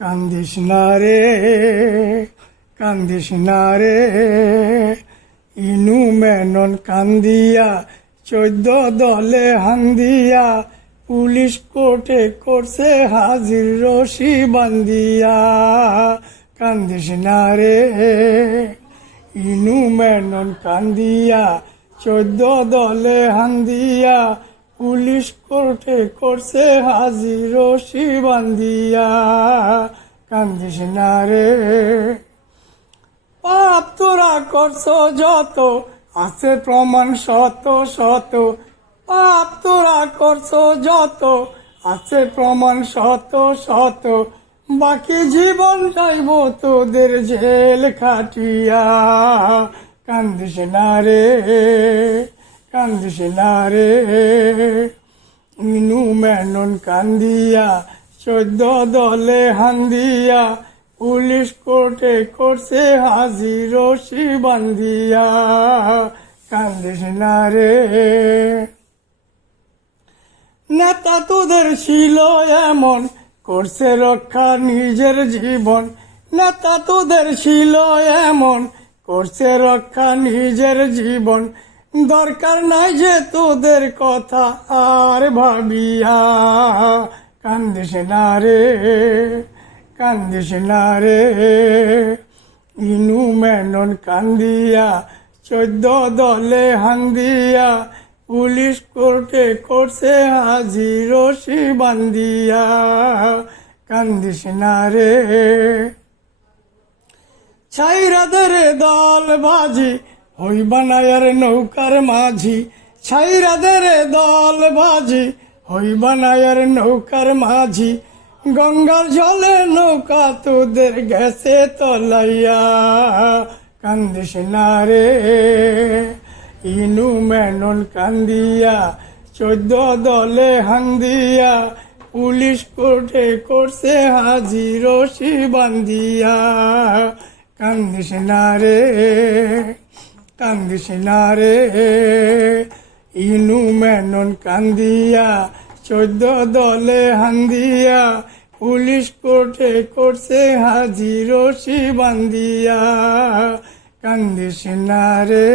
কান্দিস না রে, কান্দিস না রে, ইনু মেনন কান্দিয়া 14 দলে হান্দিয়া, পুলিশ কোর্টে করছে হাজির রশি বান্দিয়া। কান্দিস না রে, ইনু মেনন কান্দিয়া 14 দলে হান্দিয়া, পুলিশ কোর্টে করছে হাজির রশি বান্দিয়া। কান্দিস না রে, পাপ তোরা করছ যত, আছে প্রমাণ শত শত। পাপ তোরা করছ যত, আছে প্রমাণ শত শত। বাকি জীবন যাইব তোদের জেল খাটিয়া। কান্দিস না রে, কান্দিস না রে, ইনু মেনন কান্দিয়া 14 দলে হান্দিয়া, পুলিশ কোর্টে করছে হাজির রশি বান্দিয়া। কান্দিস না রে, নেতা তোদের ছিল এমন, করছে রক্ষা নিজের জীবন। নেতা তোদের ছিল এমন, করছে রক্ষা নিজের জীবন। দরকার নাই যে তোদের কথা আর ভাবিয়া। কান্দিস না রে, কান্দিস না রে, ইনু মেনন কান্দিয়া 14 দলে হান্দিয়া, পুলিশ কোর্টে করছে হাজির রশি বান্দিয়া। কান্দিস না রে, ছাইরাদের দল বাজি, হইবা না আর নৌকার মাঝি। ছাইরাদের দল বাজি, হইবা না আর নৌকার মাঝি। গঙ্গার জলে নৌকা তোদের গেছে তলাইয়া। কান্দিস না রে, ইনু মেনন কান্দিয়া 14 দলে হান্দিয়া, পুলিশ কোর্টে করছে হাজির রশি বান্দিয়া। কান্দিস না রে, কান্দিস না রে, ইনু মেনন কান্দিয়া 14 দলে হান্দিয়া, পুলিশ কোর্টে করছে হাজির রশি বান্দিয়া। কান্দিস না রে।